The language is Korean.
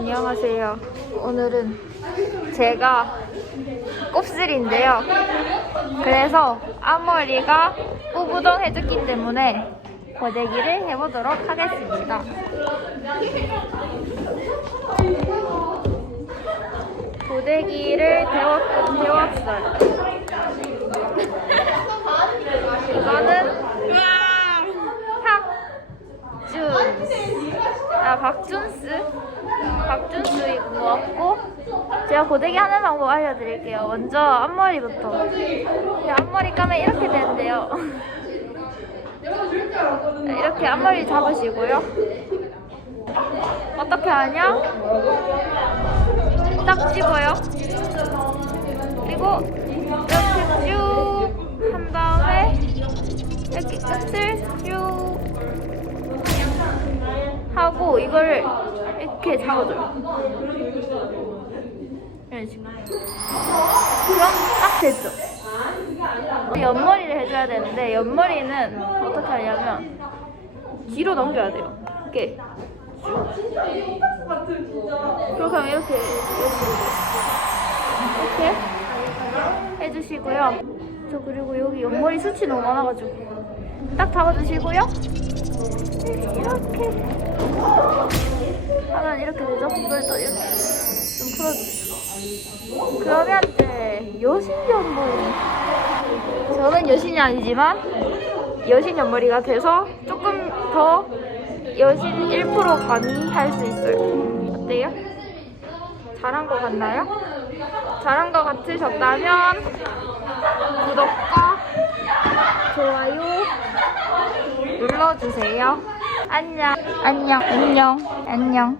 안녕하세요. 오늘은 제가 곱슬인데요. 그래서 앞머리가 우부정해졌기 때문에 고데기를 해보도록 하겠습니다. 고데기를 데웠, 데웠어요. 이거는 박준. 아, 박준스? 박준스 입은 것 같고, 제가 고데기 하는 방법 알려드릴게요. 먼저 앞머리부터. 이 앞머리 까면 이렇게 되는데요. 네, 이렇게 앞머리 잡으시고요. 어떻게 하냐? 딱 집어요. 그리고 이렇게 쭉 한 다음에 이렇게 끝을 쭉 하고 이거를 이렇게 잡아줘요. 이런 식으로. 그럼 딱 됐죠. 옆머리를 해줘야 되는데 옆머리는 어떻게 하냐면 뒤로 넘겨야 돼요. 이렇게 그렇게 하면 이렇게 이렇게 해주시고요. 저 그리고 여기 옆머리 숱이 너무 많아가지고 딱 잡아주시고요. 이렇게 하면 이렇게 되죠? 이걸 또 이렇게 좀 풀어주시고 그러면 이제 여신 옆머리 저는 여신이 아니지만 여신 옆머리가 돼서 조금 더 여신 1% 가미할 수 있어요. 어때요? 잘한 것 같나요? 잘한 것 같으셨다면 구독과 좋아요 눌러주세요. 안녕. 안녕. 안녕. 안녕.